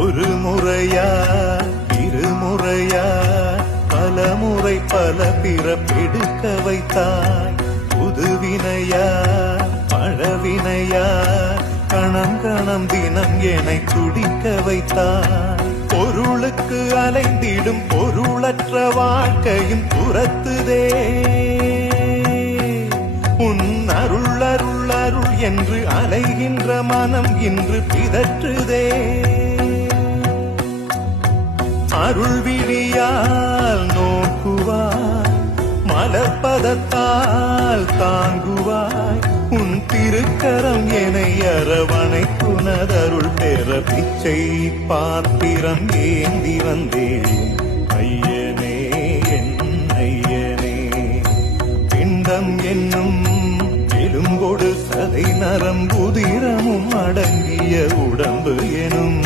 ஒரு முறையா இருமுறையா பல முறை பல பிறப்பெடுக்க வைத்தாய். புதுவினையா பழவினையா கணம் கணம் தினம் என்னை துடிக்க வைத்தாய். பொருளுக்கு அலைந்திடும் பொருளற்ற வாழ்க்கையும் துரத்துதே. உன் அருள் அருள் அருள் என்று அலைகின்ற மனம் இன்று பிதற்றுதே. அருள் விழியால் நோக்குவாய், மலர்பதத்தால் தாங்குவாய். உன் திருக்கரம் என்னை அரவணைக்குனதருள் பெற பிச்சை பாத்திரம் ஏந்தி வந்தேன். ஐயனே என் ஐயனே, பிண்டம் என்னும் எலும்பொடு சதை நரம்புதிரமும் அடங்கிய உடம்பு எனும்